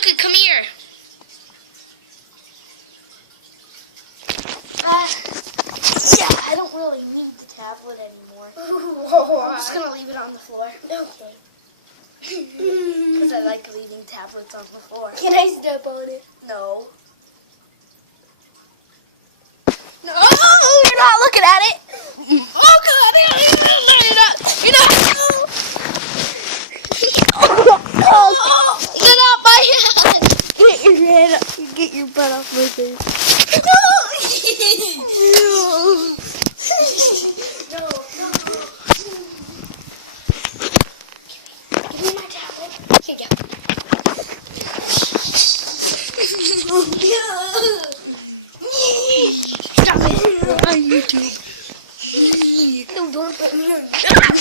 Jonlucas, come here. Yeah, I don't really need the tablet anymore. I'm just gonna leave it on the floor. Okay. Because I like leaving tablets on the floor. Can I step on it? No. No, you're not looking at it. Oh God, you're not. Get out my head. Get your head up. Get your butt off my face. No. Give me my tablet. Here you Stop it. On YouTube. No, don't put me on.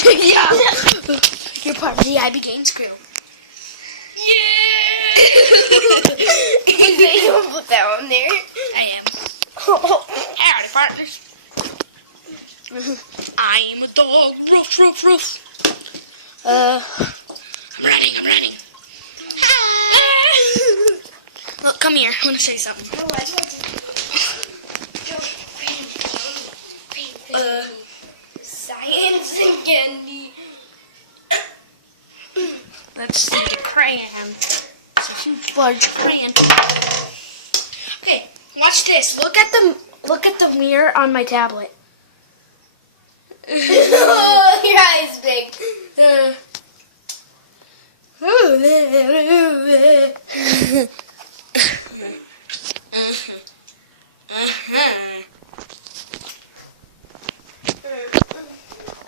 Yeah. You're part of the IB Games crew. Yeah. You don't put that on there. I am. Howdy, partners. I am a dog. Roof, roof, roof. I'm running. Look, come here. I want to show you something. Science and candy. Let's see the crayon. It's a huge, large crayon. Okay, watch this. Look at the mirror on my tablet. Oh, your eyes big.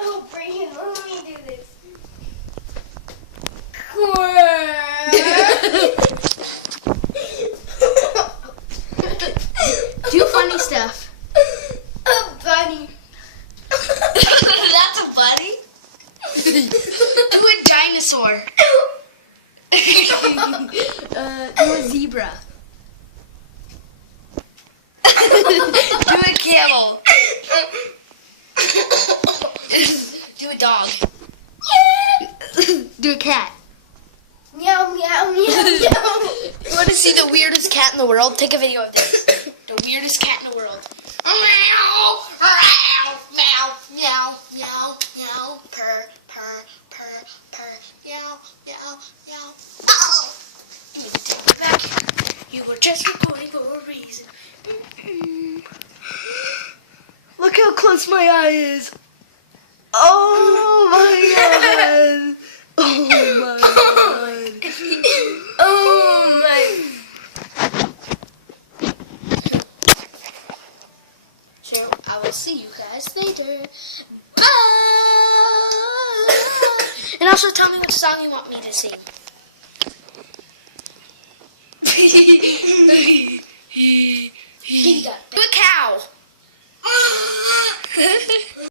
Oh, Brayden, let me do this. Do funny stuff. A bunny. That's a bunny? Do a dinosaur. Do a zebra. Do a camel. Do a dog. Do a cat. Meow, meow, meow, meow. You want to see the weirdest cat in the world? Take a video of this. The weirdest cat in the world. Meow, meow, meow, meow, meow, meow, purr, purr, purr, purr, meow, meow, meow. Oh! You can take it back. You were just recording for a reason. Look how close my eye is. Oh my God. Oh my God. Oh my. So I will see you guys later. Bye. And also tell me what song you want me to sing. He got Do a cow.